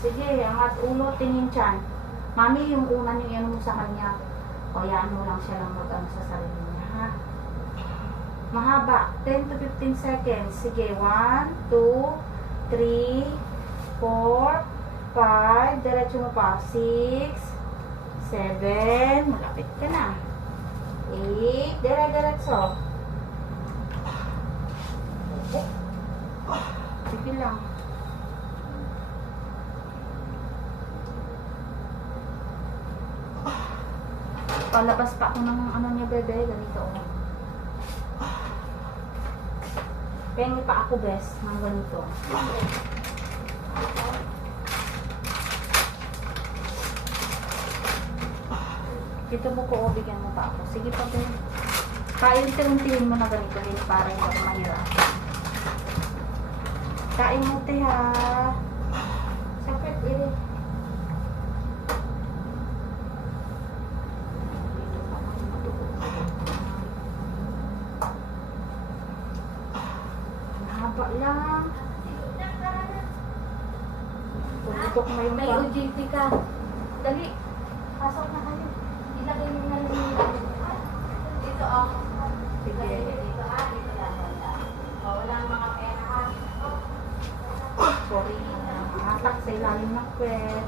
Sige, angat ulo, tingin tiyan. Mami, yung una yung ano mo sa kanya. O yan mo lang siya lang mag-ano sa sarili niya, ha? Mahaba. 10 to 15 seconds. Sige, 1, 2, 3, 4, 5. Diretso mo pa. 6, 7. Malapit ka na. 8. Dire-diretso. Sige lang. Palabas pa ako ng ano niya, bebe. Ganito. Pengi pa ako, best. Ng ganito. Dito mo ko, bigyan mo pa ako. Sige pa, bebe. Kain-tiruntihin mo na ganito. Hindi para hindi ako mahirap. Kain mo, te, ha. Sakit, eh. Haba lang. Tumitok mo yung May pang... OJT ka. Dali. Pasok na kayo. Ilagay mo na lang yung lalo. Dito ako. Sige. Dito lang. Walang mga pera ha. Sorry. Hatak sa ilalim ng kwet.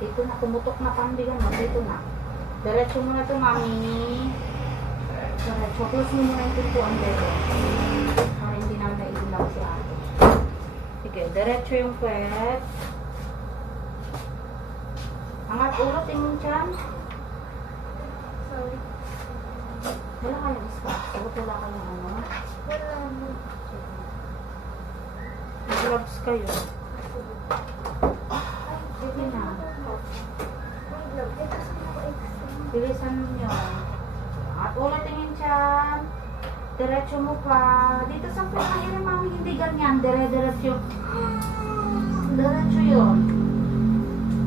Dito na, tumutok na pambigan mo. Dito na. Diretso mo na ito, mami. Diretso. Close mo muna yung pintuan, bebe. Para hindi na nailaw si ate. Sige, diretso yung kwet. Angat ulo, tingin dyan. Sorry. Wala kayong spot. Wala kayong ano. Wala mo. Gloves kayo. Sige na. Bilisan nyo. At ulo tingin dyan. Diretso mo pa. Dito sa pinahiri, mami, hindi ganyan. Dire-diretso. Diretso yun.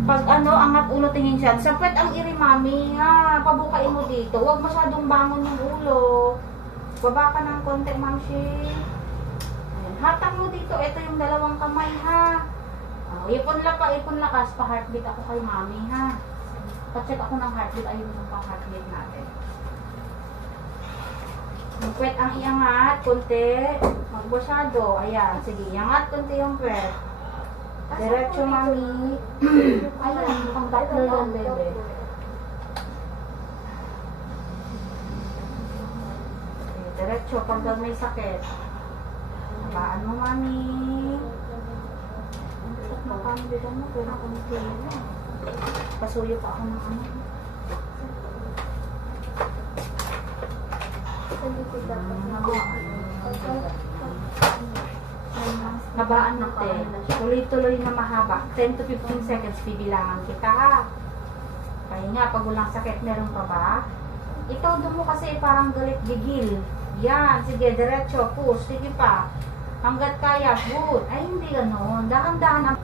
Pag ano, angat ulo tingin dyan. Sapit ang iri, mami, ha. Pabukain mo dito. Huwag masyadong bangon yung ulo. Baba ka ng konti, mamshi. Hatang mo dito. Ito yung dalawang kamay, ha. Ipon lakas. Pa-heartbeat ako kay mami, ha. Pa-check ako ng heartbeat. Ayun yung pa-heartbeat natin. Yung ang iangat, konti. Magbasyado. Ayan, sige. Iangat konti yung pwet. Diretso, mami. Ayan, pang tatlo lang, bebe. Okay, diretso, pag may sakit. Habaan mo, mami. Ang sakit na pambigan mo, pero kung hindi mo. Pasuyo pa ako ng ano. Habaan natin. Tuloy-tuloy na mahaba. 10 to 15 seconds bibilangan kita, ha. Kaya nga, pag walang sakit, meron pa ba? Ito, doon mo kasi parang galit gigil. Yan, sige, diretso, push, sige pa. Hanggat kaya, good. Ay, hindi gano'n. Dahan-dahan ang...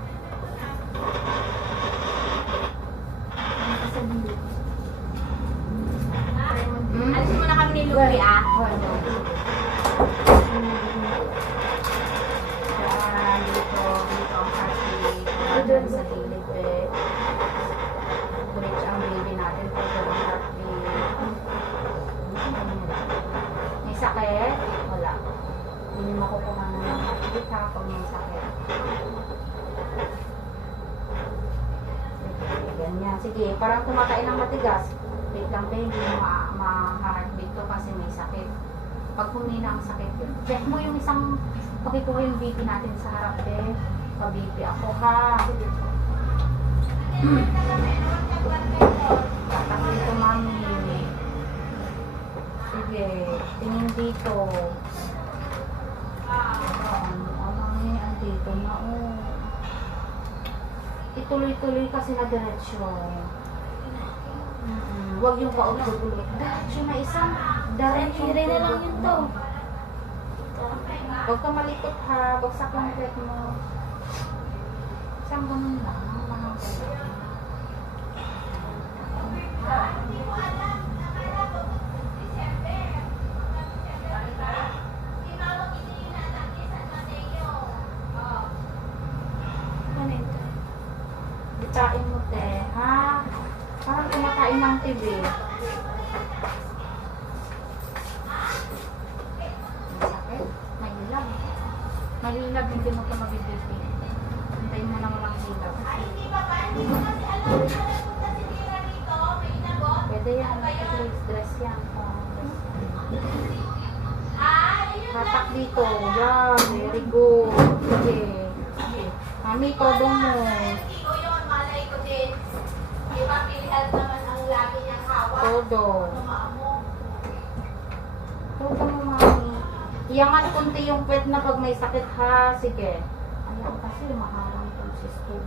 Alisin mo na kami ni Lupi, ah. Dito ang heartbeat. Sa gilid, eh. Diretso ang baby natin. Pag walang heartbeat. May sakit? Wala. Hindi mo makukuha na ng heartbeat, ha, pag may sakit. Ganyan. Sige, parang kumakain ng matigas. Wait lang, baby. Hindi ma-heartbeat to kasi may sakit. Pag humina ang sakit yun. Check mo yung isang pakikuha yung BP natin sa harap, eh. Pa-BP ako, ha. Tatak dito, mami. Sige, tingin dito. Mami, andito na, oh. Ituloy-tuloy kasi na diretsyo. Huwag yung paulog-ulog. Diretso na isang. Diretso Rin na lang yun to. Huwag ka malikot, ha. Bagsak lang plate mo. Isang ganun lang. Mga ganun. Kain mo, te. Ha? Parang kumakain ng TV. Sakit. Mahilab. Mahilab, hindi mo ito mabibigay. Hintayin mo lang walang hilab. Pwede yan. Dress yan. Oh, dress yan. Hatak dito. Yan. Very good. Okay. Okay. Mami, todo mo. Todo. Todo mo, mami. Iyangan kunti yung pet na pag may sakit, ha? Sige. Ayan kasi maharang itong sister.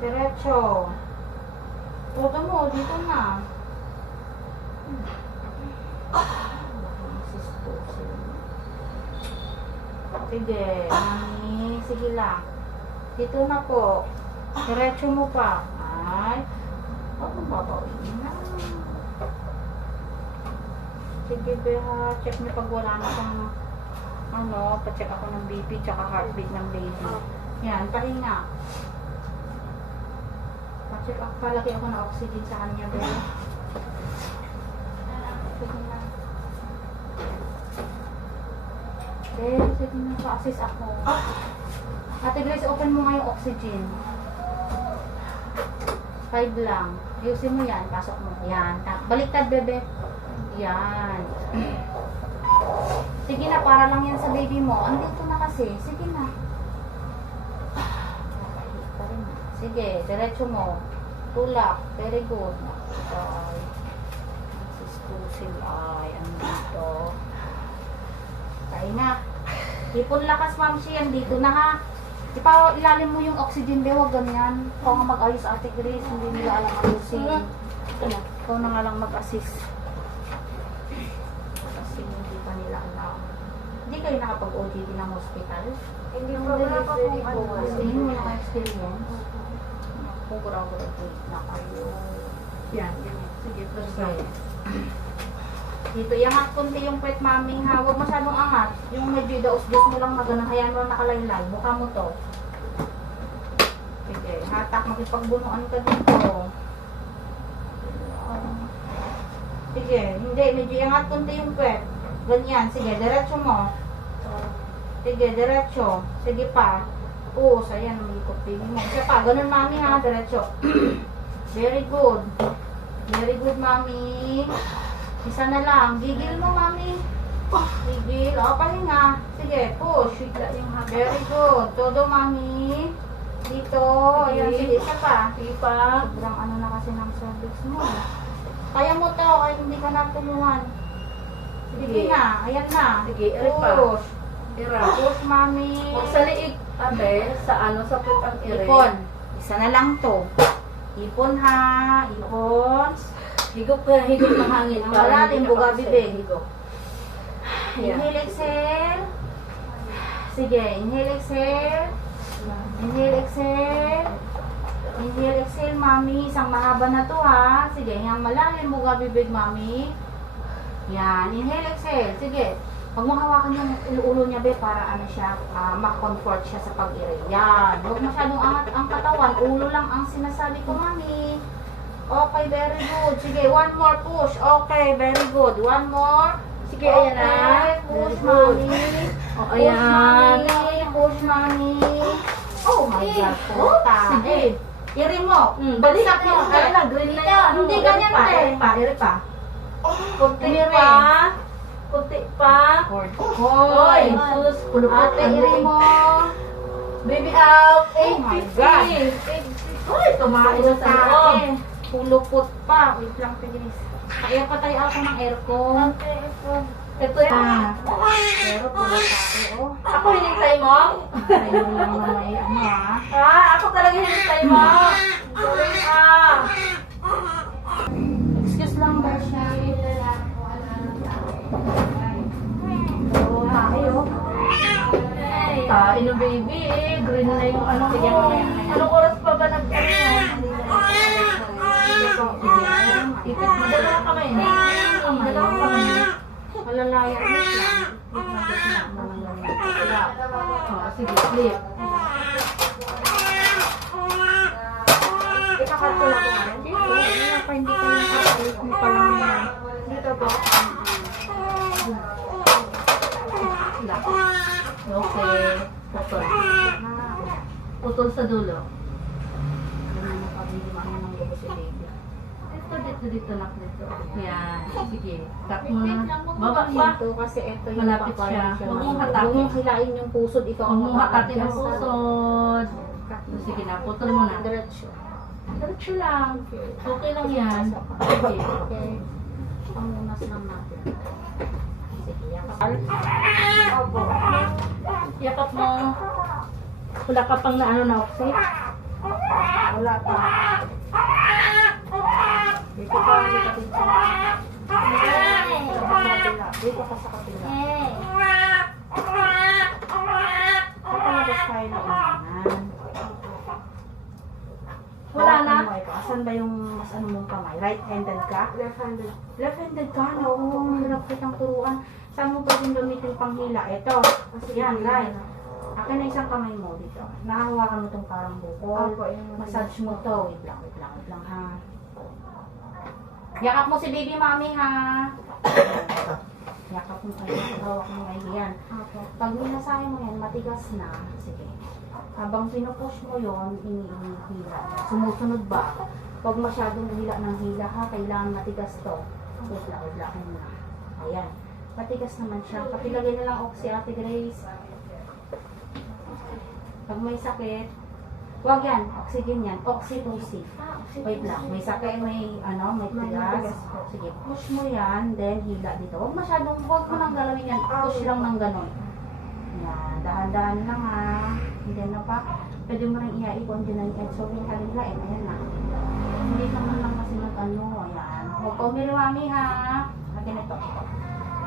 Diretso. Todo mo, dito na. Sige, mami. Sige lang. Dito na po. Diretso mo pa. Ay. Huwag mong babawin na. Sige, beha. Check niyo pag wala na kang pa-check ako ng BP tsaka heartbeat ng baby. Yan, pahinga. Pa-check ako. Palaki ako ng oxygen sa kanya, beha. Sige na. Sige na, pa-assist ako. Ate Grace, open mo nga yung oxygen. 5 lang. Ayusin mo yan. Pasok mo. Yan. Baliktad, bebe. Yan. Sige na, para lang yan sa baby mo. Andito na kasi. Sige na. Sige, diretso mo. Tulak. Very good. Ay. Nagsistusil. Ay, andito. Kaya na. Ipon lakas, ma'am siya. Dito na, ha. Ilalim mo yung oxygen, be, wag ganyan. Ikaw nga mag-ayos, Ate Grace, hindi nila alam ayusin. Ikaw na nga lang mag-assist. Kasi hindi pa nila alam. Hindi kayo nakapag-OJT ng hospital? Hindi mo wala pa kung ano. Hindi mo na experience. Kung graduate na kayo. Yan, ganyan. Sige, proceed. Dito, iangat kunti yung pet mami, ha. Huwag masyadong angat. Yung medyo daos-dos mo lang na ganun. Hayaan mo lang nakalaylay. Mukha mo to. Sige, hatak. Makipagbunuan ka dito. Sige, hindi. Medyo iangat kunti yung pet. Ganyan. Sige, diretso mo. Sige, diretso. Sige pa. Push. Ayan, umikot baby mo. Isa pa. Ganun mami, ha. Diretso. Very good. Very good, mami. Isa na lang. Gigil mo, mami. Gigil. O, pahinga. Sige, push. Very good. Todo, mami. Dito. Ayan, sige. Isa pa. Sige pa. Sobrang ano na kasi ng cervix mo. Kaya mo to. Ay, hindi ka na tumuhan. Sige na. Ayan na. Sige, ere pa. Push. Ira. Push, mami. Huwag sa liig, ate, sa sa put ang ire. Ipon. Isa na lang to. Ipon, ha. Ipon. Higop ng hangin. Ang malalim, buga bibig. Higop. Inhale, exhale. Sige, inhale, exhale. Inhale, exhale. Inhale, exhale, mami. Isang mahaba na to, ha. Sige, yung malalim, buga bibig, mami. Yan, inhale, exhale. Sige. Huwag mo hawakan yung ulo niya, be, para ano siya, ma-comfort siya sa pag-ire. Yan. Huwag masyadong angat ang katawan. Ulo lang ang sinasabi ko, mami. Okay, very good. Sige, one more push. Okay, very good. One more. Sige, ayan na. Push, Very good. mami. O, Push, ayan. mami. Push, mami. Oh my God. Puta. Sige. Iri mo. Balikat mo. Ay, Ay, na, green na yan. Hindi ganyan, te. Ire pa. Kunti Ire. pa. Kunti pa. Hoy. Sus, pulupot. Ate, iri mo. Baby out. Oh my God. 8:50. Uy, tumakas na sa loob. Pulupot pa. Wait lang, Tigris. Kaya patay ako ng aircon. Ito yan. Pero pulot ako. Ako hinintay mo? Ayun lang na may ano, ha. Ako talaga hinintay mo. Sorry Excuse lang ba siya? Oo, tayo. Ino baby eh. Green na yung ano Sige, mo. mamaya, mamaya. Anong oras pa ba nag-ano yan? Ipit mo. Dalawang kamay na. Dalawang kamay. Malalayan mo lang. Gitna mo ng ganyan. Wala. Oh, sige, flip. Ikakat ko lang kung ano. Dito, wala pa, hindi pa yung kapalit mo pa lang yan. Dito po. Lock. Okay. Putol. Ah, Putol sa dulo. alam mo pa, hindi mo ng gusto si baby. Dito, nak dito. Yan. Sige. Cut mo na. Baba ba? Ito kasi ito yung Malapit papayan siya. Huwag mong Huwag hatakin. mong hilain yung pusod. Ikaw Huwag mong hatakin ang mag-a-adjust. pusod. Sige na, putol mo na. Diretso. Diretso lang. Okay lang yan. Sige. Okay. Pangunas lang natin. Sige, yakap. Opo. Yakap mo. Wala ka pang na ano na oxy? Wala pa. Dito ka, dito ka dito. Dito ka sa kapila. Kapalabas tayo na unahan. Wala na? Asan ba yung mas ano mong kamay? Right-handed ka? Left-handed. Left-handed ka? No, hirap kitang turuan. Saan mo pwedeng gamitin panghila? Ito. Yan, right. Akin na isang kamay mo dito. Nakahawakan mo itong parang bukol. Opo, yung Massage mo to. Wait lang ha. Yakap mo si baby mommy ha. Yakap mo kayo. Hawak mo kayo yan. Opo. Pag minasahe mo yan, matigas na. Sige. Habang pinupush mo yon, hinihila. Sumusunod ba? Pag masyadong hila ng hila ha, kailangan matigas to. Wait lang na. Ayan. Matigas naman siya. Kapilagay na lang oxy, Ate Grace. Pag may sakit, huwag yan. Oxygen yan. Oxytocin. Wait lang. May sakit, may tigas. Sige, push mo yan, then hila dito. Huwag mo nang galawin yan. Push lang ng ganon. Yan. Dahan-dahan lang ha. Hindi na pa. Pwede mo rin iaipon dyan ang head. So, yung halilain. Ayan na. Hindi naman lang kasi mag-ano. Ayan. Huwag pa umiriwami ha. Akin ito.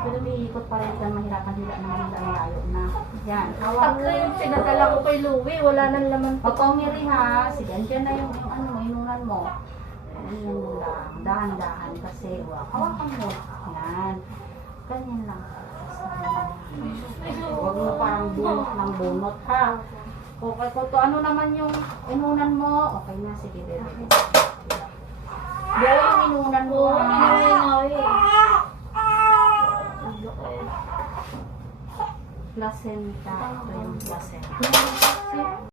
Pero may ikot para hindi ka mahirapan hila ng hila ang layo na. Yan. Hawak Pag yung pinadala ko kay Louie, wala nang laman. Huwag pa umiri ha. Sige, andyan na yung inunan mo. Ganyan lang. Dahan-dahan kasi. Hawakan mo. Yan. Ganyan lang. Huwag mo parang bunot ng bunot ha. Okay, kung to ano naman yung inunan mo. Okay na, sige, bebe. Pero yung inunan mo Oo, ha. eh. Placenta. Ito yung placenta.